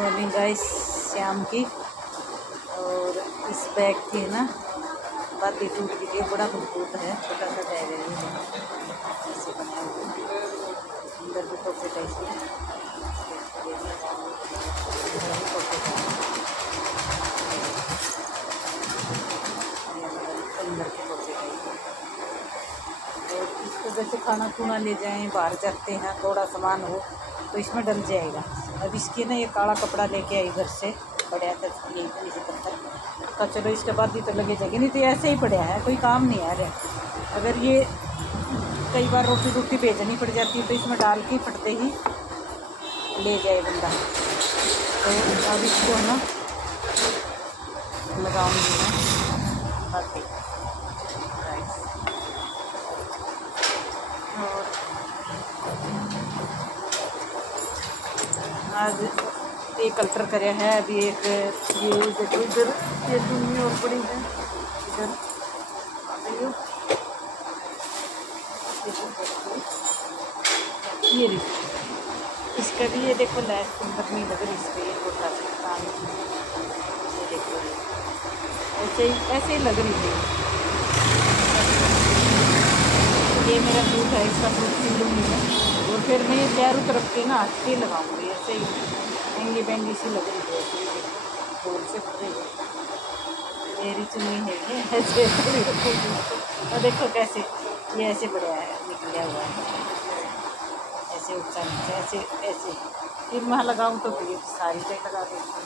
Morning guys शाम की। और इस बैग की है ना बातें टूट गई है, बड़ा मजबूत है, छोटा सा बैग है ये, ऐसे बनाया हुआ अंदर भी पॉकेट ऐसी अंदर की पॉकेट है। और इसको जैसे खाना खुना ले जाएं, बाहर जाते हैं, थोड़ा सामान हो तो इसमें डल जाएगा। अब इसकी ना ये काला कपड़ा लेके आई घर से, पड़ा था यही इसी पत्थर का, चलो इसके बाद भी तो लगे जाएगी, नहीं तो ऐसे ही पड़ा है, कोई काम नहीं आ रहा। अगर ये कई बार रोटी रोटी भेजनी पड़ जाती है तो इसमें डाल के फटते ही ले जाए बंदा। तो अब इसको है ना लगाऊंगी मैं बाकी। और आज एक अल्टर कराया है, अभी एक ये देखो इधर ये दुनिया और बड़ी है इधर ये इसका भी ये देखो लैस सुंदर नहीं लग रही, इस पर ये गोटा काम ये देखो ऐसे ही लग रही थी। ये मेरा सूट है, इसका सूट सिल लूँगी मैं और फिर मैं चारों तरफ के ना अच्छे लगाऊंगी, ऐसे ही महंगी महंगी सी लग रही है, ऐसे गोल से मेरी चुन्नी है ये ऐसे और देखो कैसे ये ऐसे बढ़िया है, निकला हुआ है ऐसे ऊंचा नीचे ऐसे ऐसे। फिर मैं लगाऊँ तो फिर सारी तक लगा देती हूँ,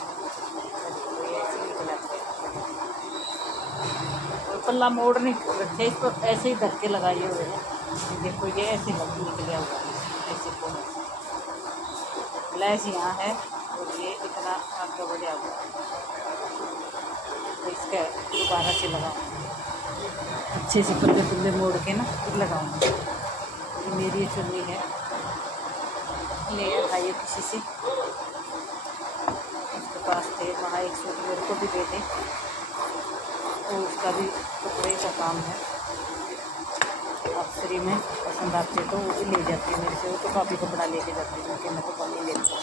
ऐसे निकला और पल्ला मोड़ नहीं रखे, इसको ऐसे ही धक्के लगाए हुए हैं। देखो ये ऐसे निकला हुआ है, ऐसे को लैस यहाँ है और ये इतना आगे बढ़िया हुआ है, तो इसका दोबारा से लगाऊंगी अच्छे से, पल्ले पुल्ले मोड़ के ना फिर लगाऊंगी। ये मेरी ये चुन्नी है, ले आइए किसी से, उसके पास थे वहाँ एक सूट मेरे को भी दे दे, तो उसका भी कपड़े का काम है, अक्सरी में पसंद आते तो वो भी ले जाती है मेरे से, वो तो काफ़ी कपड़ा लेके जाती है क्योंकि मैं तो कम ही लेती हूँ।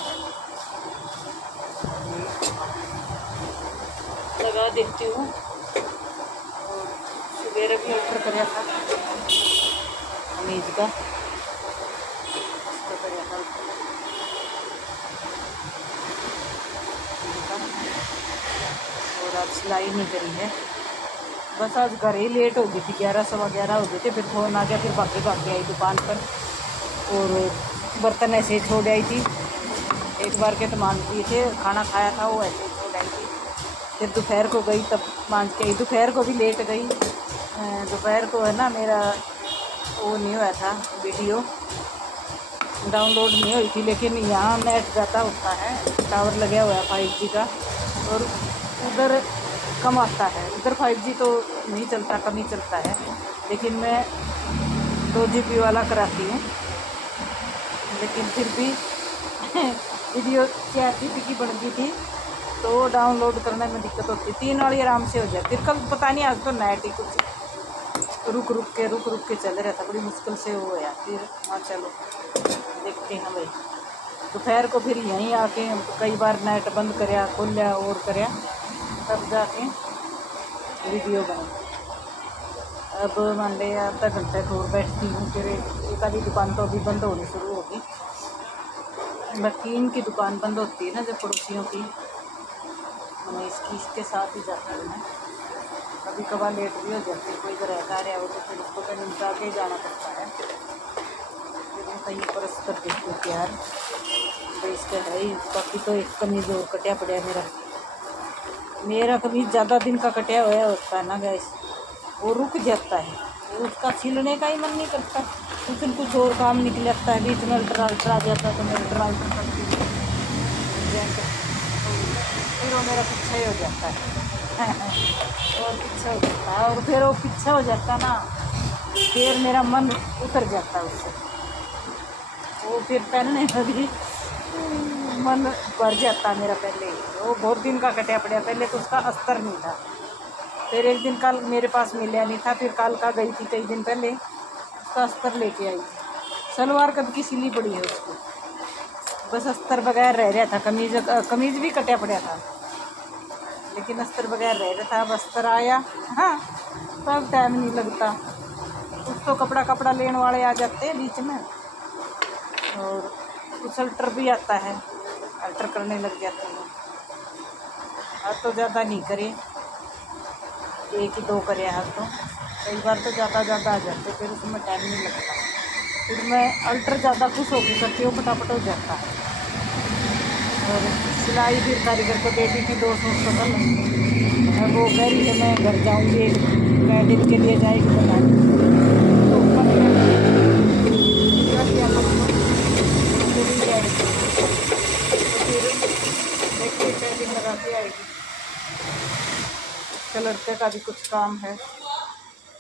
लगा देती हूँ। और सवेरे भी ऑर्डर कराया था कमीज का, कराया था और आज सिलाई नहीं करी है, बस आज घर ही लेट हो गई थी, 11 सवा 11 हो गए थे, फिर फ़ोन आ गया, फिर भागे आई दुकान पर और बर्तन ऐसे ही छोड़ आई थी, एक बार के तो मांझ दिए थे, खाना खाया था वो ऐसे ही छोड़ आई थी। फिर दोपहर को गई तब मांझ के आई, दोपहर को भी लेट गई, दोपहर को है ना मेरा वो नहीं हुआ था, वीडियो डाउनलोड नहीं हुई थी, लेकिन यहाँ नेट ज़्यादा होता है, टावर लगा हुआ है 5G का, और उधर कम आता है, उधर 5G तो नहीं चलता, कम ही चलता है, लेकिन मैं 2GB वाला कराती हूँ, लेकिन फिर भी वीडियो 4GB की बन गई थी तो डाउनलोड करने में दिक्कत होती, 3 वाली आराम से हो जाती। फिर कल पता नहीं आज तो नेट ही कुछ रुक रुक के चल रहा था, बड़ी मुश्किल से वो है। फिर हाँ चलो देखते हैं भाई, दोपहर को फिर यहीं आके कई बार नेट बंद कराया खोलिया और कराया तब जाके वीडियो बनी। अब मान ले आधा घंटे और बैठती हूँ, फिर एक आधी दुकान तो अभी बंद होनी शुरू होगी, बाकी इनकी दुकान बंद होती है ना जब पड़ोसियों की, मैं इसके साथ ही जाती हूँ मैं, कभी कभार लेट भी हो जाती है, कोई रहता रहा हो तो फिर उसको तो निमटा के जाना पड़ता है, फिर मैं कहीं परस कर देती हूँ यार भाई, इसका है ही। बाकी तो एक कमीज़ और कटिया पड़ा है मेरा कमीज़ ज़्यादा दिन का कटिया हुआ होता है ना गैस, वो रुक जाता है, वो उसका सिलने का ही मन नहीं करता, कुछ और काम निकल जाता है, बीच में अल्ट्रा आ जाता है तो मैं अल्ट्रा करती हूँ, फिर वो मेरा पीछा ही हो जाता है और पीछा हो जाता है, और फिर वो पीछा हो जाता ना, फिर मेरा मन उतर जाता है उससे, वो फिर पहनने में भी मन भर जाता मेरा। पहले वो बहुत दिन का कटिया पड़ा, पहले तो उसका अस्तर नहीं था, फिर एक दिन कल मेरे पास मिला नहीं था, फिर कल का गई थी कई दिन पहले, उसका अस्तर लेके आई थी, सलवार कद की सिली पड़ी है उसकी, बस अस्तर बगैर रह रहा था। कमीज़ भी कटा पड़ा था, लेकिन अस्तर बगैर रह रहा था। अब अस्तर आया, हाँ तब टाइम नहीं लगता। कुछ तो कपड़ा लेने वाले आ जाते हैं बीच में, और कुछ अल्टर भी आता है, अल्टर करने लग जाते हैं। अब तो ज़्यादा नहीं करे, 1 ही 2 करे हाथ तो। कई बार तो ज़्यादा आ जाते, फिर उसमें टाइम नहीं लगता। फिर मैं अल्टर ज़्यादा खुश होकर करती हूँ, फटाफट हो जाता है। और सिलाई फिर कारीगर को दे दी थी 2 सूट तो कल। अब वो कह रही है मैं घर जाऊँगी, 1 दिन के लिए जाएगी बताने, तो कल क्या करूँगा, चली जाएगी। तो फिर देखिए क्या दिन लगा के आएगी। उसके लड़के का भी कुछ काम है,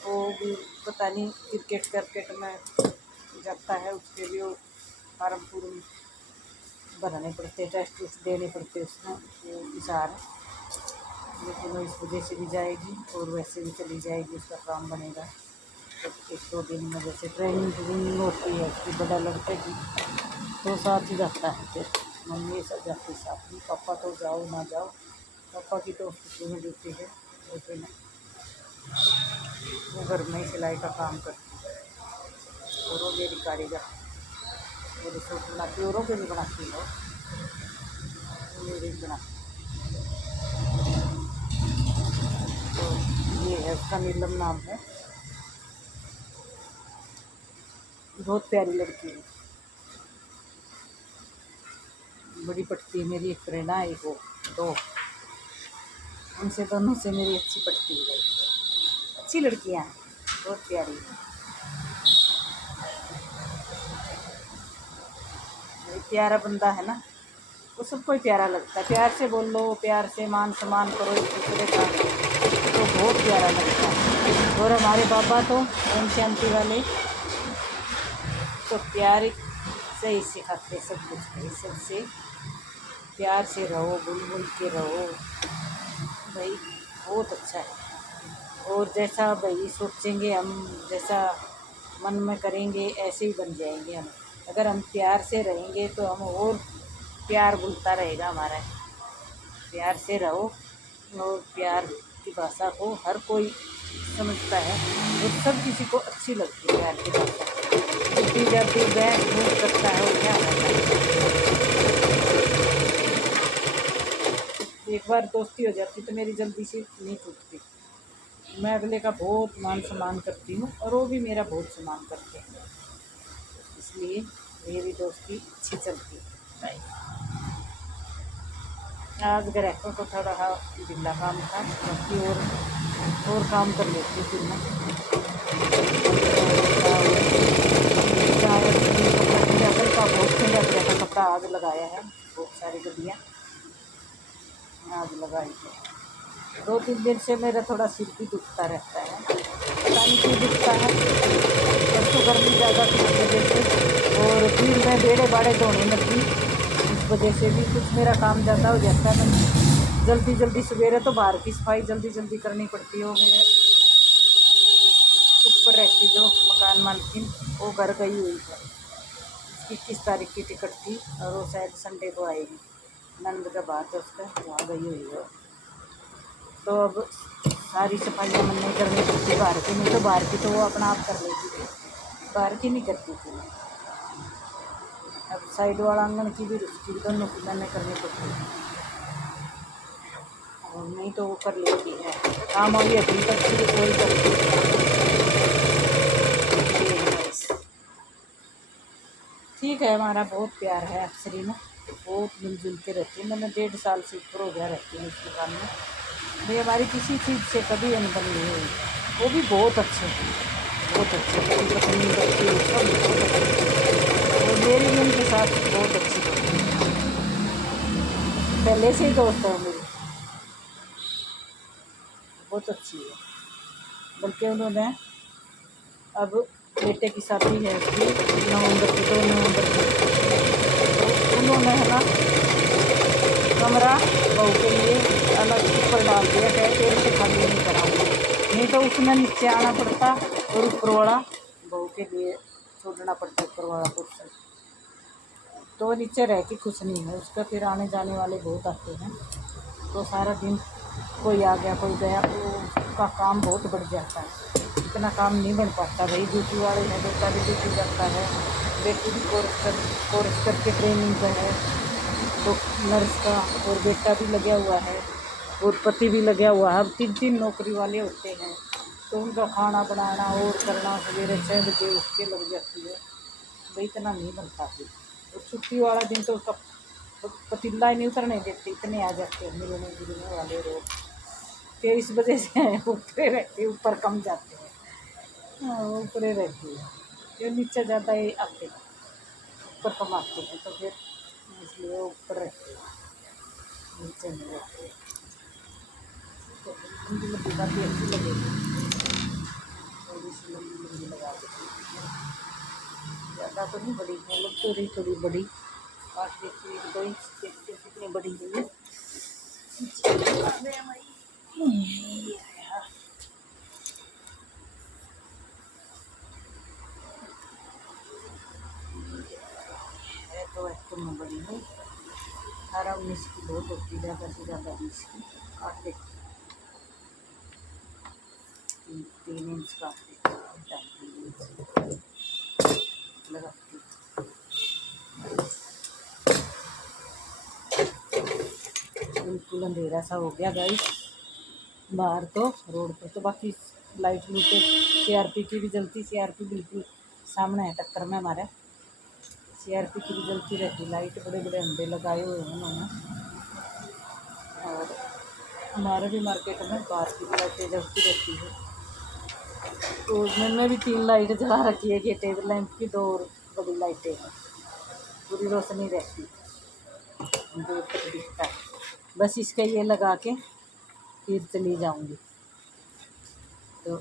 वो भी पता नहीं क्रिकेट में जाता है, उसके लिए वो फार्म पूर्म भरने पड़ते, टेस्ट देने पड़ते उसमें, वो इशार है। लेकिन वो इस वजह से भी जाएगी और वैसे भी चली जाएगी, उसका काम बनेगा। तो 1-2 दिन में जैसे ट्रेनिंग होती है उसकी, बड़ा लड़के की, तो साथ ही जाता है। फिर मम्मी सब जाती साथ में, पापा तो जाओ ना जाओ, पापा की तो हॉस्पिटल में ड्यूटी है, वो घर में ही सिलाई का काम करती है। और वो मेरी कारीगर, मेरे सूट बनाती, औरों के भी बनाती है, मेरे भी बनाती। तो ये है उसका, नीलम नाम है, बहुत प्यारी लड़की है, बड़ी पटती है मेरी। एक प्रेरणा, एक वो, 2, उनसे दोनों से मेरी अच्छी पटती है। अच्छी लड़कियाँ हैं, बहुत प्यारी है। प्यारा बंदा है ना, वो सबको ही प्यारा लगता है। प्यार से बोलो, प्यार से मान सम्मान करो एक दूसरे का, तो बहुत प्यारा लगता है। और हमारे बाबा तो ओम शांति वाले तो प्यार से ही सिखाते, सब कुछ सबसे प्यार से रहो, बुल के रहो भाई, बहुत अच्छा है। और जैसा भाई सोचेंगे हम, जैसा मन में करेंगे, ऐसे ही बन जाएंगे हम। अगर हम प्यार से रहेंगे तो हम और प्यार बुलता रहेगा हमारा। प्यार से रहो, और प्यार की भाषा को हर कोई समझता है, और सब किसी को अच्छी लगती है प्यार की भाषा। जितनी जल्दी बैठ घूम सकता है वो क्या है। एक बार दोस्ती हो जाती तो मेरी जल्दी से नहीं टूटती। मैं अगले का बहुत मान सम्मान करती हूँ, और वो भी मेरा बहुत सम्मान करते हैं, इसलिए मेरी दोस्ती अच्छी चलती है। आज ग्राहकों को थोड़ा ढीला काम था, बाकी और काम कर लेती फिर मैं। का बहुत ठंडा गया था, कपड़ा आज लगाया है, बहुत सारी गड्डियाँ आज लगाई है। 2-3 दिन से मेरा थोड़ा सिर भी दुखता रहता है, पता नहीं क्यों दुखता है। परसों गर्मी ज़्यादा थी इस वजह से, और फिर मैं बेड़े बाड़े धोने लगी, इस वजह से भी कुछ मेरा काम ज़्यादा हो जाता है। जल्दी सवेरे तो बाहर की सफाई जल्दी करनी पड़ती है। वो मेरे ऊपर रहती जो मकान मालकिन, वो घर गई हुई है, उसकी 21 तारीख की टिकट थी, और वो शायद संडे को आएगी। नंद का बात है उसका, वहाँ गई हुई है। तो अब सारी सफाइयाँ मन नहीं करनी पड़ती बाहर की, नहीं तो बाहर की तो वो अपना आप कर लेती थी, बाहर की नहीं करती थी। अब साइड वाला आंगन की भी उसकी दोनों की मैंने करनी पड़ती है, और नहीं तो वो कर लेती है काम। अभी अभी तक की कोई करती ठीक है। हमारा बहुत प्यार है अक्सरी में, बहुत मिलजुल के रहती है। मैंने 1.5 साल से ऊपर हो गया रहती हूँ इस दुकान में। भाई हमारी किसी चीज़ से कभी अनबन नहीं हुई, वो भी बहुत अच्छे, बहुत अच्छे पत्नी बच्चे सब बहुत अच्छे, और मेरी भी उनके साथ बहुत अच्छी दोस्ती है, पहले से ही दोस्त है मेरी, बहुत अच्छी है। बल्कि उन्होंने अब बेटे की शादी है उसकी नवंबर की, 2 नवंबर की, तो उन्होंने है ना कमरा बहू के लिए अलग ऊपर डाल दिया, कहे तेरे से खाली नहीं कराऊंगी, नहीं तो उसमें नीचे आना पड़ता, और ऊपर वाला बहू के लिए छोड़ना पड़ता, ऊपर वाला कुर्सी। तो वो नीचे रह के खुश नहीं है, उसका फिर आने जाने वाले बहुत आते हैं, तो सारा दिन कोई आ गया कोई गया, तो उसका काम बहुत बढ़ जाता है, इतना काम नहीं बन पाता। भाई ड्यूटी वाले हैं, बेटा भी ड्यूटी करता है, बेटी भी कोर्स करके ट्रेनिंग पर है, तो नर्स का, और बेटा भी लगा हुआ है, और पति भी लगा हुआ है। अब 3 नौकरी वाले होते हैं, तो उनका खाना बनाना और करना, सवेरे 6 बजे उठ के लग जाती है। भाई इतना नहीं बनता फिर, और छुट्टी वाला दिन तो उसका पतीला ही नहीं उतरने देते, इतने आ जाते हैं मिलने जुलने वाले लोग, फिर इस वजह से ऊपरे रहते, ऊपर कम जाते हैं। हाँ, ऊपरे रहती है, फिर नीचे ज़्यादा ही आते हैं, ऊपर कम आते हैं, तो फिर इसलिए ऊपर रहते हैं, नीचे नहीं रहते। तो लंबी लंबी बातें अच्छी लगेगी, थोड़ी सी लंबी लंबी लगा देती है, ज़्यादा तो नहीं बड़ी है, लग तो रही थोड़ी बड़ी, काट देखती एक दो इंच, देखते कितनी बड़ी हुई है। तो एक में बड़ी है, 18-19 की बहुत होती है, ज़्यादा से ज़्यादा 20 की। काट देखती 3 इंच काट देती, 3 इंच लगाती। बिल्कुल अंधेरा सा हो गया गाइस बाहर, तो रोड पर तो बाकी लाइट लूटे, CRP की भी जलती, CRP बिल्कुल सामने है टक्कर में हमारे, CRP की भी जलती रहती लाइट, बड़े बड़े अंडे लगाए हुए हैं उन्होंने। और हमारे भी मार्केट में कार की भी लाइटें जलती रहती है, तो मैंने भी 3 लाइट जला रखी है, कि टेबल लैंप की 2 बड़ी लाइटें हैं, पूरी रोशनी रहती है, दूर तक दिखता है। बस इसका ये लगा के फिर चली जाऊंगी, तो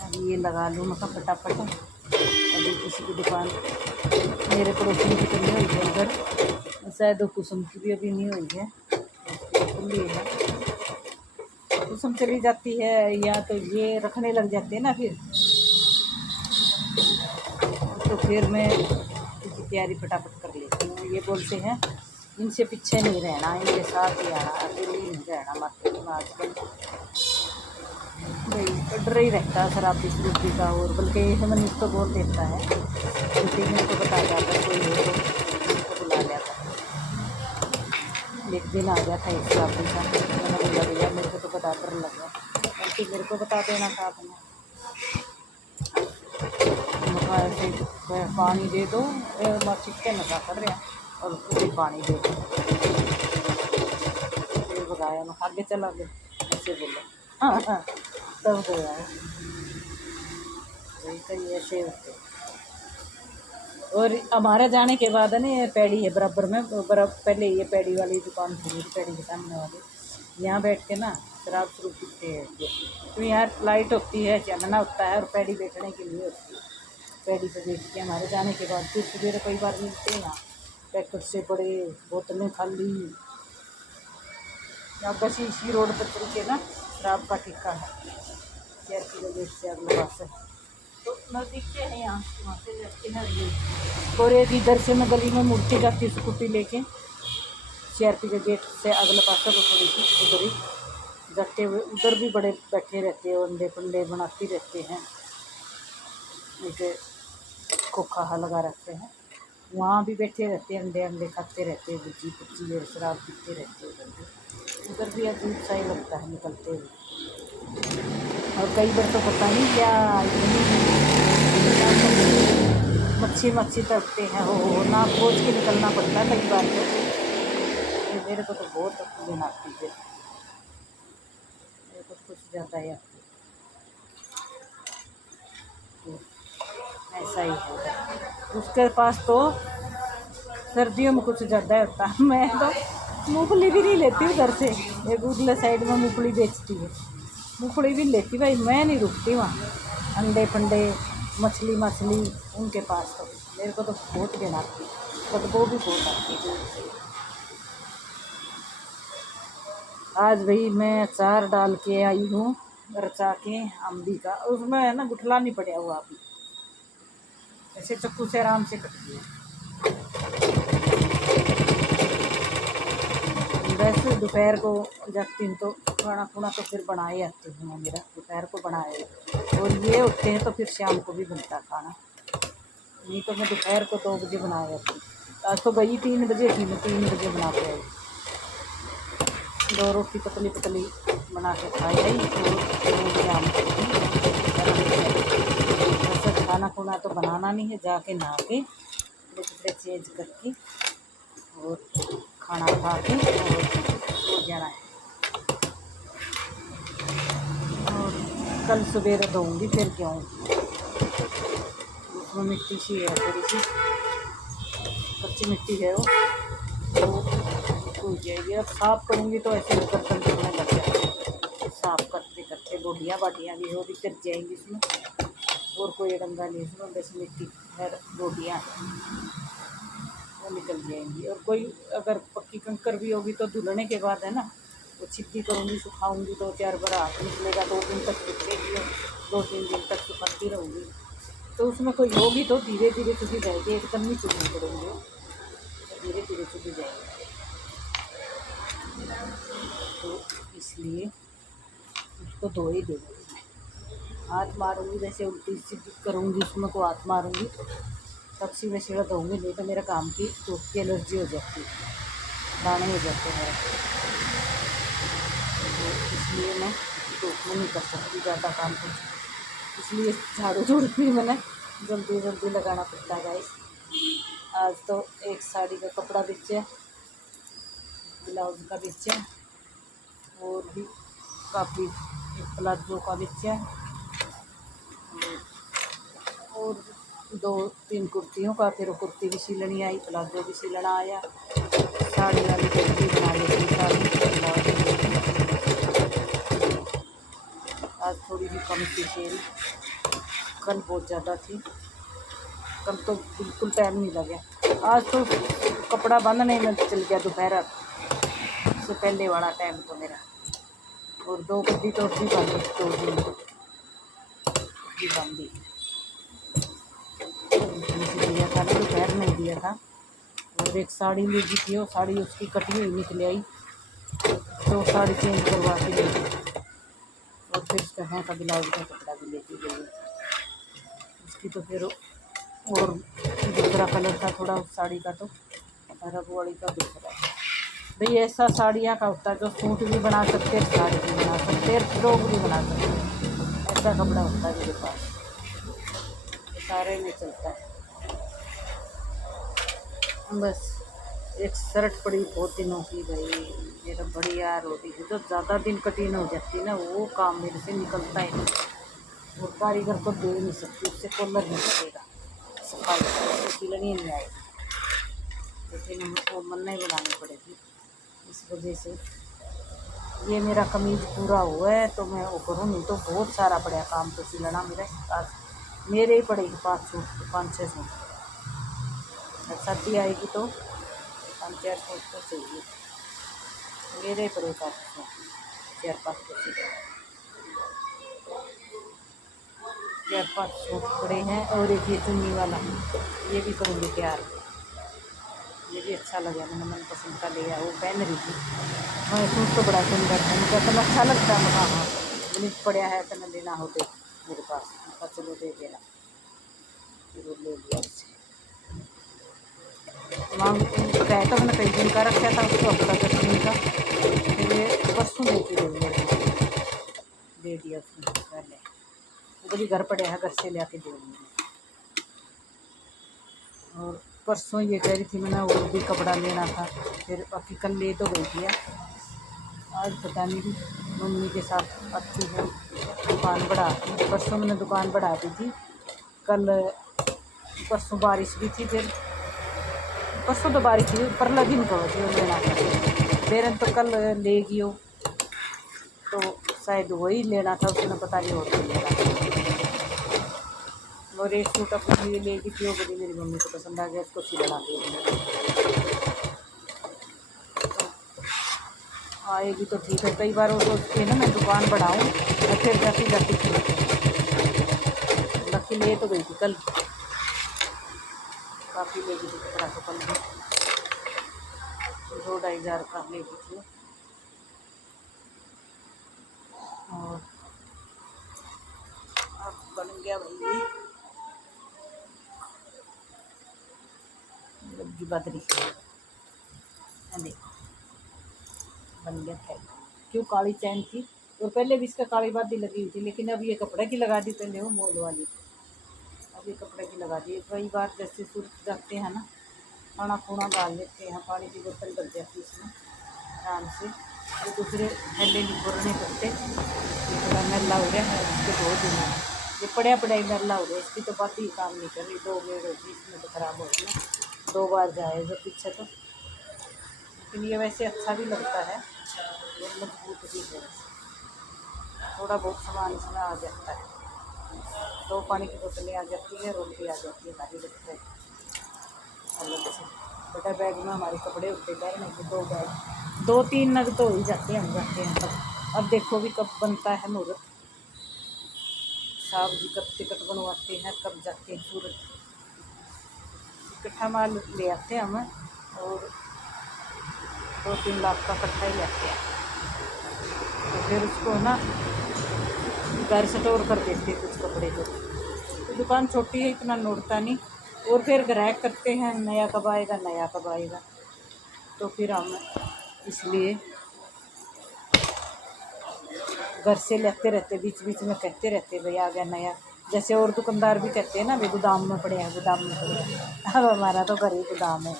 अभी ये लगा लूँ मैं फटाफट। अभी किसी की दुकान मेरे पड़ोसी की तो नहीं हुई है उधर, शायद वो कुसुम की भी अभी नहीं हुई है, खुली है, कुसुम चली जाती है, या तो ये रखने लग जाते हैं ना फिर, तो फिर मैं इसकी तैयारी फटाफट कर लेती हूँ। ये बोलते हैं इनसे पीछे नहीं रहना, इनके साथ ही आना, अकेले ही नहीं रहना मार्केट में आजकल, भाई डर ही रहता है शराबी स्मृति का। और बल्कि मनीष तो बोल देता है, बल्कि मेरे को बता जाता कोई हो तो बुला लिया था। एक दिन आ गया था एक शराबी का, मैंने बोला भैया मेरे को तो बता डर लगा, बल्कि मेरे को बता देना साथ में, ऐसे पानी दे दो, मैं चिक्के नशा कर रहा और उसको पानी दे दो, फिर बताया मैं आगे चला गया, ऐसे बोलो। हाँ हाँ, तब गया है, वही तो ऐसे होते। और हमारे जाने के बाद ना ये पैड़ी है बराबर में, पहले ये पैड़ी वाली दुकान थी मेरी, पैड़ी के सामने वाली, यहाँ बैठ के ना शराब शुरू पीते हैं, तो यहाँ लाइट होती है, चानना होता है, और पैड़ी बैठने के लिए होती है, पैड़ी पर बैठ के हमारे जाने के बाद फिर सवेरे कई बार मिलते हैं यहाँ, पैकेट से पड़े, बोतलें खाली, यहाँ बस इसी रोड पर चल के ना शराब का ठिक्का है, CRP के गेट से अगले पास है, तो नज़दीक के हैं यहाँ, वहाँ से जाके ना ये, और एक इधर से मैं गली में मुड़ती जाती स्कूटी लेके, CRP के गेट से अगले पास है, तो थोड़ी सी उधर ही जाते हुए, उधर भी बड़े बैठे रहते हैं, अंडे पंडे बनाती रहते हैं, एक खोखा लगा रखते हैं, वहाँ भी बैठे रहते हैं, अंडे खाते रहते हैं, भुजी पुच्ची और शराब पीते रहते हैं, उधर भी अजीब सा ही लगता है निकलते हुए। और कई बार तो पता नहीं क्या मच्छी तड़पते हैं, हो ना खोज के निकलना पड़ता है कई बार, तो मेरे को तो बहुत दिन आती है, मेरे को कुछ ज़्यादा ही आती है, ऐसा ही है। उसके पास तो सर्दियों में कुछ ज़्यादा होता है, मैं तो मूंगफली भी नहीं लेती उधर से, एक उधले साइड में मूंगफली बेचती है, मूंगफली भी लेती भाई, मैं नहीं रुकती वहाँ, अंडे फंडे मछली उनके पास, तो मेरे को तो बहुत देना आती, बदबू भी बहुत आती है। आज भाई मैं अचार डाल के आई हूँ, रचा के अम्बी का, उसमें है ना गुठला नहीं पड़ा हुआ अभी, ऐसे चक्कू से आराम से कट गया, दोपहर को जगती हूँ तो खाना खुना तो फिर बनाए आती हूँ मैं, मेरा दोपहर को बनाए और ये उठते हैं तो फिर शाम को भी बनता खाना, नहीं तो मैं दोपहर को 2 बजे बनाए आती हूँ। आज तो गई 3 बजे थी, मैं 3 बजे बना के आई, 2 रोटी पतली पतली बना के खाई आई और शाम को वैसे खाना खुना तो बनाना नहीं है, जाके नहा के कपड़े चेंज करके और खाना खा के और सो जाना है। और कल सवेरे धोऊँगी फिर क्यों, उसमें मिट्टी सी है, थोड़ी सी कच्ची मिट्टी है वो सूख जाएगी। अब साफ़ करूँगी तो ऐसे बर्तन धोने लग जाएंगे, साफ़ करते करते बोटियाँ बाटियाँ भी वो भी चढ़ जाएंगी इसमें, और कोई डंगा नहीं इसमें, बस मिट्टी है, रोटियाँ वो निकल जाएंगी। और कोई अगर पक्की कंकर भी होगी तो धुलने के बाद है ना, वो छिपी करूँगी, सुखाऊंगी, 2-4 बार हाथ निकलेगा, 2 दिन तक सुखेगी, 2-3 दिन तक सुखाती रहूँगी, तो उसमें कोई होगी तो धीरे धीरे चुकी जाएगी, एकदम नहीं चुभनी पड़ेंगे, तो धीरे धीरे चुकी जाएगी। तो इसलिए उसको धो ही देंगे, हाथ मारूंगी, जैसे उल्टी सीधी करूँगी उसमें को हाथ मारूंगी तब सीधे सीधा धोऊँगी, नहीं तो मेरा काम की धूप की एलर्जी हो जाती है, दाने हो जाते हैं, तो इसलिए मैं धूप में नहीं कर सकती ज़्यादा काम कुछ, इसलिए झाड़ू झूड़ भी मैंने जल्दी जल्दी लगाना पड़ता है गाइस। आज तो एक साड़ी का कपड़ा बिचे, ब्लाउज का बिचे, और भी काफ़ी प्लाजो का बिचे, और 2-3 कुर्तियों का, फिर कुर्ती भी सिलनी आई, प्लाजो भी सिलना आया, साड़ी वाली कुर्ती बना लेती साड़ी। आज थोड़ी भी कम थी सेल, कल बहुत ज़्यादा थी, कल तो बिल्कुल टाइम नहीं लगे, आज तो कपड़ा बांधने में चल गया दोपहर से पहले वाला टाइम तो मेरा, और 2 गड्डी तो भी बांधी, 2 दिन भी बांधी, दिया था ना, दोपहर नहीं दिया था। और एक साड़ी ले दी थी, वो साड़ी उसकी कटी हुई निकले आई, तो साड़ी चेंज करवा के ले दी, और फिर उसका है का ब्लाउज का कपड़ा भी लेती गई उसकी, तो फिर और दूसरा कलर था थोड़ा उस साड़ी का, तो रघुवाड़ी का दूसरा। भाई ऐसा साड़ियाँ का होता है जो सूट भी बना सकते हैं, साड़ी भी बना सकते हैं, फ्रॉक भी बना सकते हैं, ऐसा कपड़ा होता है मेरे पास, सारे में चलता है। बस एक शर्ट पड़ी बहुत दिनों की, भाई मेरा बड़ी यार होती है, जो ज़्यादा दिन कठिन हो जाती है ना, वो काम मेरे से निकलता ही नहीं, और कारीगर को दे नहीं सकती, उससे कॉलर नहीं लगेगा, सफाई उससे सिलनी नहीं आएगी, लेकिन हमको मन नहीं बनानी पड़ेगी, इस वजह से ये मेरा कमीज पूरा हुआ है तो मैं वो करूँ, नहीं तो बहुत सारा पड़ा काम तो सिलना मेरे पास, मेरे ही पड़ेगी 5 सूट, 5-6 सूट, सर्दी आएगी तो 5-4 सूट तो चाहिए, मेरे ही पड़े 4-5 तो चाहिए, 4-5 सूट पड़े हैं, और एक ये चुन्नी वाला ये भी करूँगी तैयार, ये भी अच्छा लगा, मैंने मनपसंद का लिया, वो पहन रही थी, मैं सूट तो बड़ा सुंदर है, मुझे इतना अच्छा लगता है, मुझे हाँ ब्लिच पड़ा है इतना लेना हो तो मेरे पास, उनका चलो दे देना, फिर वो ले लिया उससे, मांग कहा था मैंने कई दिन का रखा था उसको, अपना 10 दिन का, फिर ये परसों देती रही मेरे को, दे दिया उसने पहले, वो भी घर पड़े है, घर से ले आके दे दूँगी। और परसों ये कह रही थी मैंने और भी कपड़ा लेना था, फिर बाकी कल ले तो गई थी, आज पता नहीं मम्मी के साथ अच्छी है दुकान बढ़ा, परसों मैंने दुकान बढ़ा दी थी, कल परसों बारिश भी थी, फिर परसों तो बारिश थी, परला दिन कहो थी लेना था, फिर तो कल लेगी हो, तो शायद वही लेना था उसने, पता नहीं और लेना था, और एक सूट अपने लिए लेगी थी, वो बड़ी मेरी मम्मी को पसंद आ गया, उसको सिलना दे आएगी तो ठीक है, कई बार वो सोचती है ना मैं दुकान बढ़ाऊँ और फिर जाती जाती लकी ले तो गई थी कल, काफ़ी ले गई थी कपड़ा, तो कल 2-2.5 हज़ार का ले गई थी, बन गया भाई लगी बदरी। देखो बन गया था। क्यों काली चैन थी और पहले भी इसका काली बादी लगी हुई थी, लेकिन अब ये कपड़े की लगा दी पहले वो मोल वाली, अब ये कपड़े की लगा दी। कई बार जैसे सूरत जाते हैं ना, खाना खूना डाल लेते हैं, पानी की बोतल लग जाती है इसमें आराम से, तो दूसरे थैले नहीं भरने पड़ते। ये थोड़ा मैला हो गया है, इसके दो दिन ये पड़ा पड़ा ही मैला हो गया, इसकी तो बात ही काम नहीं कर रही। 2 गेड़ होगी इसमें तो ख़राब हो गई, 2 बार जाए जो पीछे तो। लेकिन ये वैसे अच्छा भी लगता है, ये मजबूत भी है, थोड़ा बहुत सामान इसमें आ जाता है। 2 पानी की बोतलें आ जाती है, रोटी आ जाती है, सारी लगता है अलग से। बड़ा बैग में हमारे कपड़े उठते पहनने के 2 बैग, 2-3 नग तो हो ही जाते हैं, हम जाते हैं तब। अब देखो भी कब बनता है मुहूर्त, साहब जी कब टिकट बनवाते हैं, कब जाते हैं सूरत। इकट्ठा माल ले आते हैं हम, और 2-3 लाख का इकट्ठा ही लेते हैं, तो फिर उसको ना घर स्टोर कर देते हैं कुछ कपड़े को। तो दुकान छोटी है, इतना नोटता नहीं, और फिर ग्राहक करते हैं नया कब आएगा, नया कब आएगा, तो फिर हम इसलिए घर से लेते रहते, बीच बीच में कहते रहते भाई आ गया नया। जैसे और दुकानदार भी कहते हैं ना भाई गोदाम में पड़े हैं, गोदाम में पड़े हैं। अब हमारा तो घर ही गोदाम है,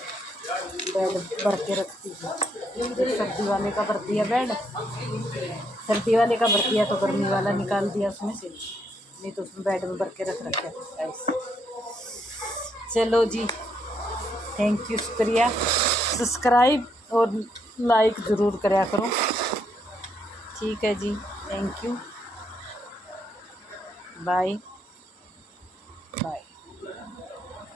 बेड भर के रखती है। सर्दी वाले का भर दिया बेड, सर्दी वाले का भर दिया तो गर्मी वाला निकाल दिया उसमें से, नहीं तो उसमें बेड में भर के रख रखे ऐसे। चलो जी, थैंक यू, शुक्रिया। सब्सक्राइब और लाइक ज़रूर करा करो, ठीक है जी, थैंक यू, बाय बाय।